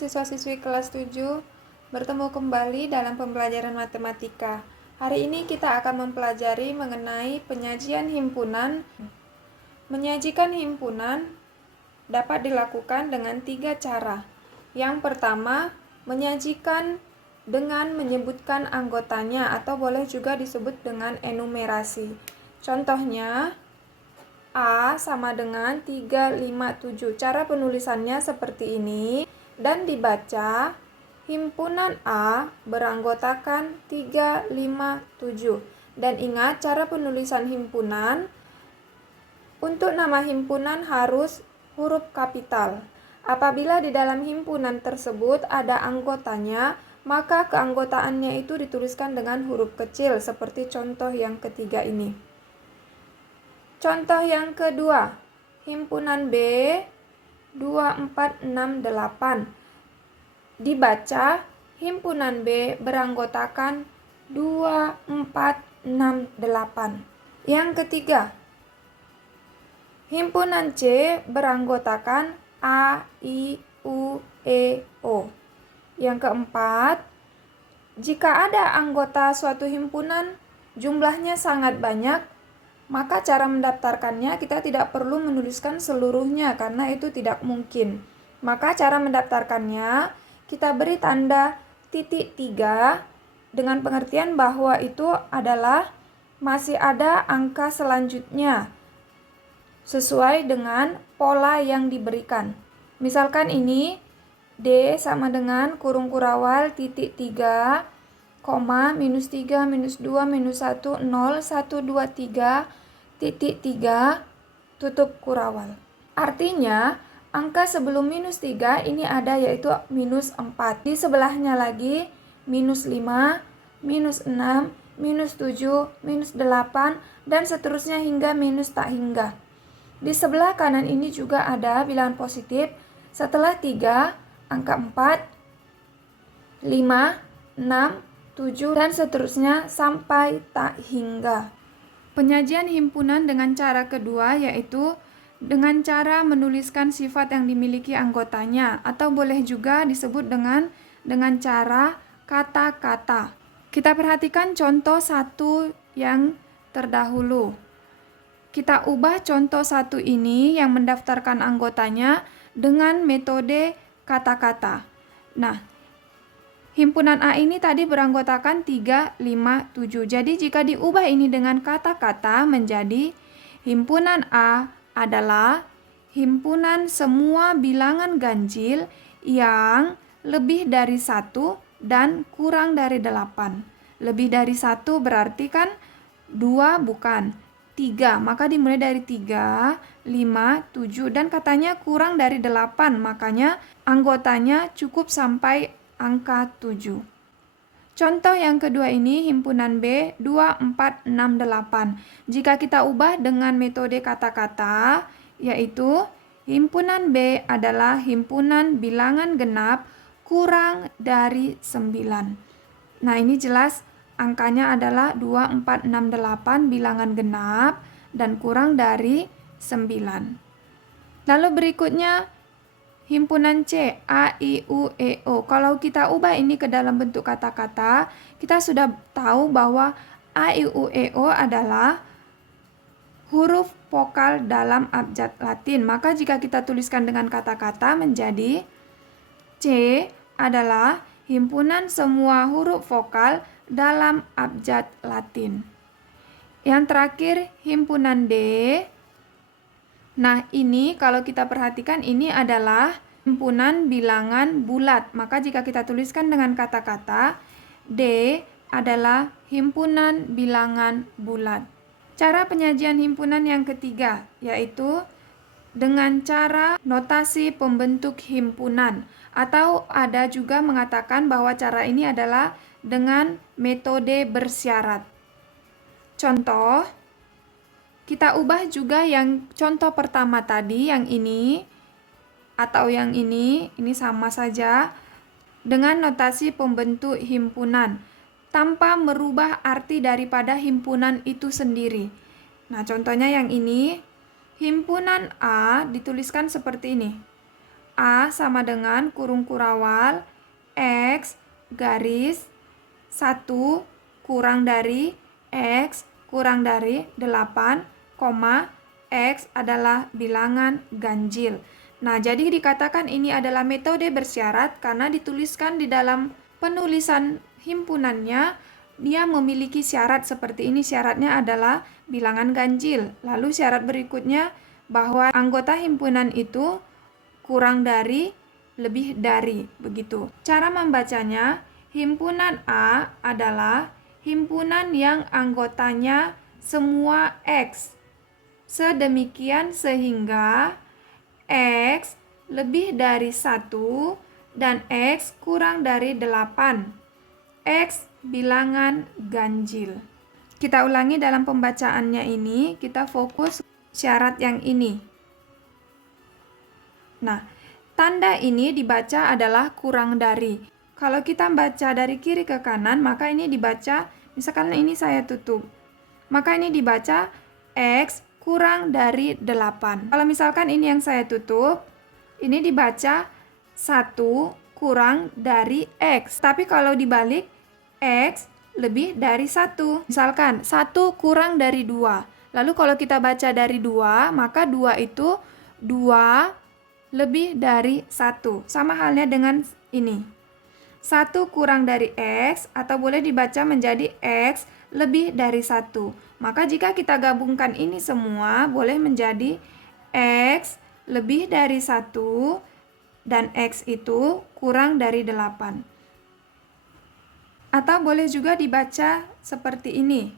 siswa-siswi kelas 7, bertemu kembali dalam pembelajaran matematika. Hari ini kita akan mempelajari mengenai penyajian himpunan. Menyajikan himpunan dapat dilakukan dengan 3 cara. Yang pertama, menyajikan dengan menyebutkan anggotanya atau boleh juga disebut dengan enumerasi. Contohnya, A sama dengan 357. Cara penulisannya seperti ini dan dibaca himpunan A beranggotakan 357. Dan ingat cara penulisan himpunan untuk nama himpunan harus huruf kapital. Apabila di dalam himpunan tersebut ada anggotanya, maka keanggotaannya itu dituliskan dengan huruf kecil seperti contoh yang ketiga ini. Contoh yang kedua, himpunan B 2468. Dibaca, himpunan B beranggotakan 2468. Yang ketiga, himpunan C beranggotakan A, I, U, E, O. Yang keempat, jika ada anggota suatu himpunan jumlahnya sangat banyak, maka cara mendaftarkannya kita tidak perlu menuliskan seluruhnya karena itu tidak mungkin. Maka cara mendaftarkannya kita beri tanda titik 3 dengan pengertian bahwa itu adalah masih ada angka selanjutnya sesuai dengan pola yang diberikan. Misalkan ini D sama dengan kurung kurawal titik 3, koma, minus 3, minus 2, minus 1, 0, 1, 2, 3, titik 3, tutup kurawal. Artinya, angka sebelum minus 3 ini ada yaitu minus 4. Di sebelahnya lagi, minus 5, minus 6, minus 7, minus 8, dan seterusnya hingga minus tak hingga. Di sebelah kanan ini juga ada bilangan positif. Setelah 3, angka 4, 5, 6, 7, dan seterusnya sampai tak hingga. Penyajian himpunan dengan cara kedua yaitu dengan cara menuliskan sifat yang dimiliki anggotanya atau boleh juga disebut dengan cara kata-kata. Kita perhatikan contoh 1 yang terdahulu. Kita ubah contoh 1 ini yang mendaftarkan anggotanya dengan metode kata-kata. Nah, himpunan A ini tadi beranggotakan 357. Jadi jika diubah ini dengan kata-kata menjadi himpunan A adalah himpunan semua bilangan ganjil yang lebih dari 1 dan kurang dari 8. Lebih dari 1 berarti kan 2 bukan 3. Maka dimulai dari 3, 5, 7 dan katanya kurang dari 8. Makanya anggotanya cukup sampai angka 7. Contoh yang kedua ini himpunan B 2468. Jika kita ubah dengan metode kata-kata, yaitu himpunan B adalah himpunan bilangan genap kurang dari 9. Nah, ini jelas angkanya adalah 2468 bilangan genap dan kurang dari 9. Lalu berikutnya himpunan C, A, I, U, E, O. Kalau kita ubah ini ke dalam bentuk kata-kata, kita sudah tahu bahwa A, I, U, E, O adalah huruf vokal dalam abjad Latin. Maka jika kita tuliskan dengan kata-kata menjadi C adalah himpunan semua huruf vokal dalam abjad Latin. Yang terakhir himpunan D. Nah, ini kalau kita perhatikan ini adalah himpunan bilangan bulat. Maka jika kita tuliskan dengan kata-kata, D adalah himpunan bilangan bulat. Cara penyajian himpunan yang ketiga, yaitu dengan cara notasi pembentuk himpunan. Atau ada juga mengatakan bahwa cara ini adalah dengan metode bersyarat. Contoh, kita ubah juga yang contoh pertama tadi, yang ini atau yang ini sama saja dengan notasi pembentuk himpunan tanpa merubah arti daripada himpunan itu sendiri. Nah, contohnya yang ini, himpunan A dituliskan seperti ini. A sama dengan kurung kurawal X garis 1 kurang dari X kurang dari 8, X adalah bilangan ganjil. Nah, jadi dikatakan ini adalah metode bersyarat karena dituliskan di dalam penulisan himpunannya, dia memiliki syarat seperti ini. Syaratnya adalah bilangan ganjil. Lalu syarat berikutnya bahwa anggota himpunan itu kurang dari, lebih dari, begitu. Cara membacanya, himpunan A adalah himpunan yang anggotanya semua X. Sedemikian sehingga X lebih dari 1 dan X kurang dari 8. X bilangan ganjil. Kita ulangi dalam pembacaannya ini, kita fokus syarat yang ini. Nah, tanda ini dibaca adalah kurang dari. Kalau kita baca dari kiri ke kanan, maka ini dibaca, misalkan ini saya tutup, maka ini dibaca X kurang dari 8. Kalau misalkan ini yang saya tutup, ini dibaca 1 kurang dari X. Tapi kalau dibalik, X lebih dari 1. Misalkan 1 kurang dari 2. Lalu kalau kita baca dari 2, maka 2 itu 2 lebih dari 1. Sama halnya dengan ini. 1 kurang dari X, atau boleh dibaca menjadi X lebih dari 1. Maka jika kita gabungkan ini semua, boleh menjadi X lebih dari 1 dan X itu kurang dari 8. Atau boleh juga dibaca seperti ini.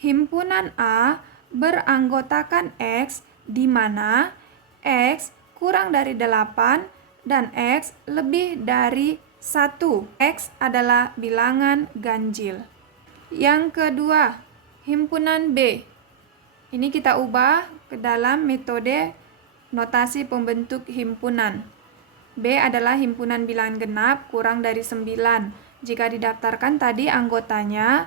Himpunan A beranggotakan X di mana X kurang dari 8 dan X lebih dari 1. X adalah bilangan ganjil. Yang kedua, himpunan B. Ini kita ubah ke dalam metode notasi pembentuk himpunan. B adalah himpunan bilangan genap kurang dari 9. Jika didaftarkan tadi anggotanya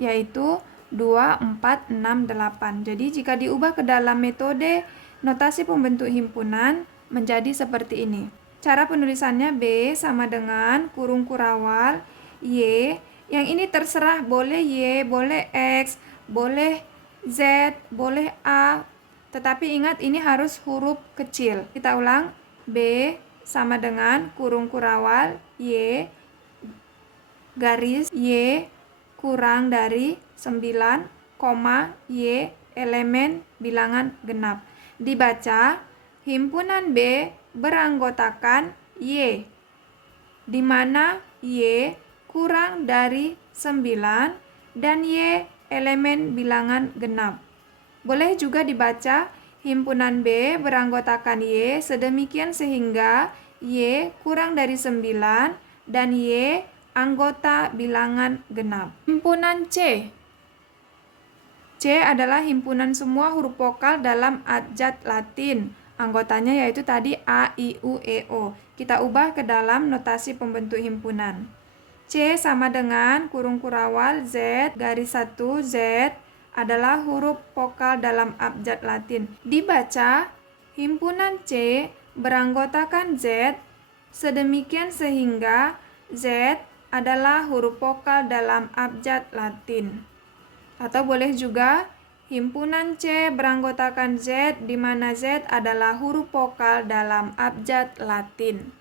yaitu 2, 4, 6, 8. Jadi jika diubah ke dalam metode notasi pembentuk himpunan menjadi seperti ini. Cara penulisannya B sama dengan kurung kurawal Y. Yang ini terserah, boleh Y, boleh X, boleh Z, boleh A. Tetapi ingat ini harus huruf kecil. Kita ulang. B sama dengan kurung kurawal Y garis Y kurang dari 9, Y elemen bilangan genap. Dibaca, himpunan B beranggotakan Y, di mana Y kurang dari 9 dan Y elemen bilangan genap. Boleh juga dibaca, himpunan B beranggotakan Y sedemikian sehingga Y kurang dari 9 dan Y anggota bilangan genap. Himpunan C. C adalah himpunan semua huruf vokal dalam abjad Latin. Anggotanya yaitu tadi A, I, U, E, O. Kita ubah ke dalam notasi pembentuk himpunan. C sama dengan kurung kurawal Z garis 1 Z adalah huruf vokal dalam abjad Latin. Dibaca, himpunan C beranggotakan Z sedemikian sehingga Z adalah huruf vokal dalam abjad Latin. Atau boleh juga himpunan C beranggotakan Z di mana Z adalah huruf vokal dalam abjad Latin.